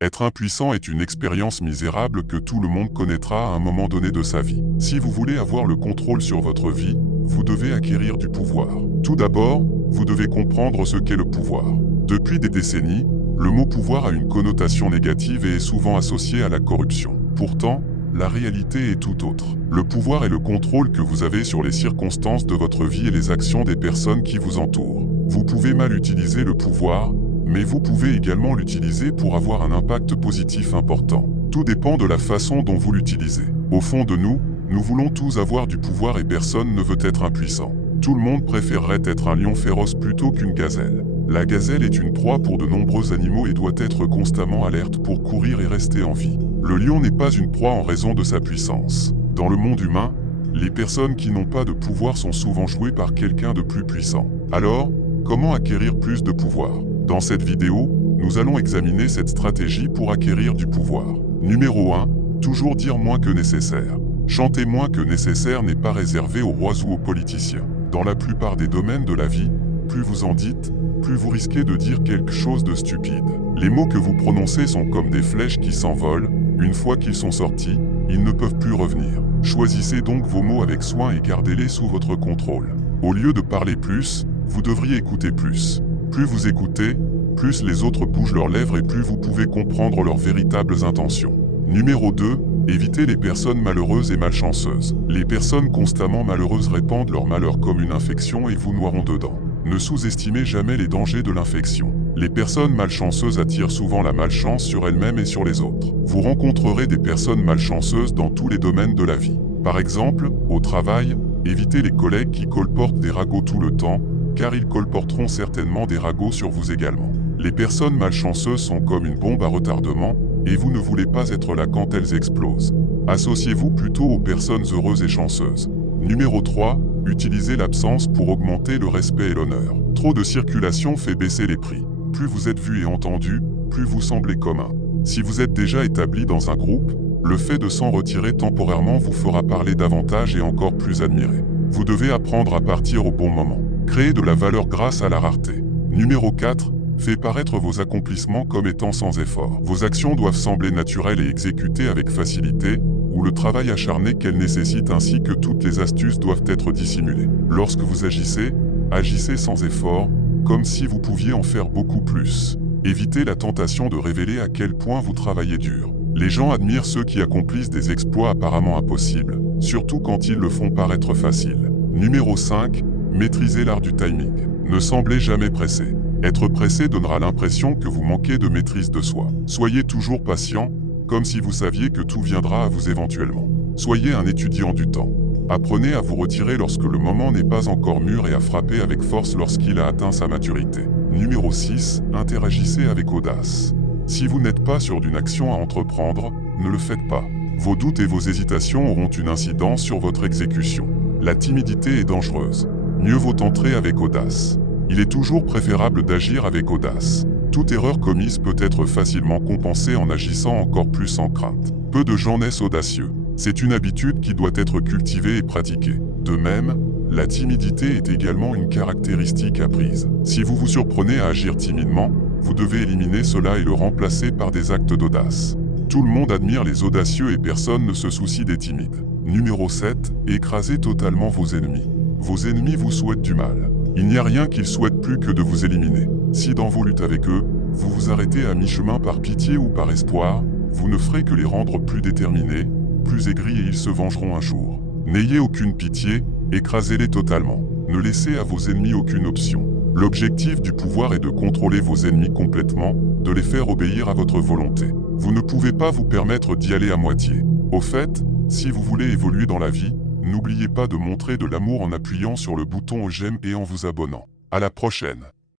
Être impuissant est une expérience misérable que tout le monde connaîtra à un moment donné de sa vie. Si vous voulez avoir le contrôle sur votre vie, vous devez acquérir du pouvoir. Tout d'abord, vous devez comprendre ce qu'est le pouvoir. Depuis des décennies, le mot pouvoir a une connotation négative et est souvent associé à la corruption. Pourtant, la réalité est tout autre. Le pouvoir est le contrôle que vous avez sur les circonstances de votre vie et les actions des personnes qui vous entourent. Vous pouvez mal utiliser le pouvoir, mais vous pouvez également l'utiliser pour avoir un impact positif important. Tout dépend de la façon dont vous l'utilisez. Au fond de nous, nous voulons tous avoir du pouvoir et personne ne veut être impuissant. Tout le monde préférerait être un lion féroce plutôt qu'une gazelle. La gazelle est une proie pour de nombreux animaux et doit être constamment alerte pour courir et rester en vie. Le lion n'est pas une proie en raison de sa puissance. Dans le monde humain, les personnes qui n'ont pas de pouvoir sont souvent jouées par quelqu'un de plus puissant. Alors, comment acquérir plus de pouvoir ? Dans cette vidéo, nous allons examiner cette stratégie pour acquérir du pouvoir. Numéro 1. Toujours dire moins que nécessaire. Chanter moins que nécessaire n'est pas réservé aux rois ou aux politiciens. Dans la plupart des domaines de la vie, plus vous en dites, plus vous risquez de dire quelque chose de stupide. Les mots que vous prononcez sont comme des flèches qui s'envolent. Une fois qu'ils sont sortis, ils ne peuvent plus revenir. Choisissez donc vos mots avec soin et gardez-les sous votre contrôle. Au lieu de parler plus, vous devriez écouter plus. Plus vous écoutez, plus les autres bougent leurs lèvres et plus vous pouvez comprendre leurs véritables intentions. Numéro 2. Évitez les personnes malheureuses et malchanceuses. Les personnes constamment malheureuses répandent leur malheur comme une infection et vous noieront dedans. Ne sous-estimez jamais les dangers de l'infection. Les personnes malchanceuses attirent souvent la malchance sur elles-mêmes et sur les autres. Vous rencontrerez des personnes malchanceuses dans tous les domaines de la vie. Par exemple, au travail, évitez les collègues qui colportent des ragots tout le temps, car ils colporteront certainement des ragots sur vous également. Les personnes malchanceuses sont comme une bombe à retardement, et vous ne voulez pas être là quand elles explosent. Associez-vous plutôt aux personnes heureuses et chanceuses. Numéro 3. Utilisez l'absence pour augmenter le respect et l'honneur. Trop de circulation fait baisser les prix. Plus vous êtes vu et entendu, plus vous semblez commun. Si vous êtes déjà établi dans un groupe, le fait de s'en retirer temporairement vous fera parler davantage et encore plus admiré. Vous devez apprendre à partir au bon moment. Créer de la valeur grâce à la rareté. Numéro 4. Faites paraître vos accomplissements comme étant sans effort. Vos actions doivent sembler naturelles et exécutées avec facilité, ou le travail acharné qu'elles nécessitent ainsi que toutes les astuces doivent être dissimulées. Lorsque vous agissez, agissez sans effort, comme si vous pouviez en faire beaucoup plus. Évitez la tentation de révéler à quel point vous travaillez dur. Les gens admirent ceux qui accomplissent des exploits apparemment impossibles, surtout quand ils le font paraître facile. Numéro 5. Maîtrisez l'art du timing. Ne semblez jamais pressé. Être pressé donnera l'impression que vous manquez de maîtrise de soi. Soyez toujours patient, comme si vous saviez que tout viendra à vous éventuellement. Soyez un étudiant du temps. Apprenez à vous retirer lorsque le moment n'est pas encore mûr et à frapper avec force lorsqu'il a atteint sa maturité. Numéro 6. Interagissez avec audace. Si vous n'êtes pas sûr d'une action à entreprendre, ne le faites pas. Vos doutes et vos hésitations auront une incidence sur votre exécution. La timidité est dangereuse. Mieux vaut entrer avec audace. Il est toujours préférable d'agir avec audace. Toute erreur commise peut être facilement compensée en agissant encore plus sans crainte. Peu de gens naissent audacieux. C'est une habitude qui doit être cultivée et pratiquée. De même, la timidité est également une caractéristique apprise. Si vous vous surprenez à agir timidement, vous devez éliminer cela et le remplacer par des actes d'audace. Tout le monde admire les audacieux et personne ne se soucie des timides. Numéro 7. Écrasez totalement vos ennemis. Vos ennemis vous souhaitent du mal. Il n'y a rien qu'ils souhaitent plus que de vous éliminer. Si dans vos luttes avec eux, vous vous arrêtez à mi-chemin par pitié ou par espoir, vous ne ferez que les rendre plus déterminés, plus aigris et ils se vengeront un jour. N'ayez aucune pitié, écrasez-les totalement. Ne laissez à vos ennemis aucune option. L'objectif du pouvoir est de contrôler vos ennemis complètement, de les faire obéir à votre volonté. Vous ne pouvez pas vous permettre d'y aller à moitié. Au fait, si vous voulez évoluer dans la vie, n'oubliez pas de montrer de l'amour en appuyant sur le bouton j'aime et en vous abonnant. À la prochaine.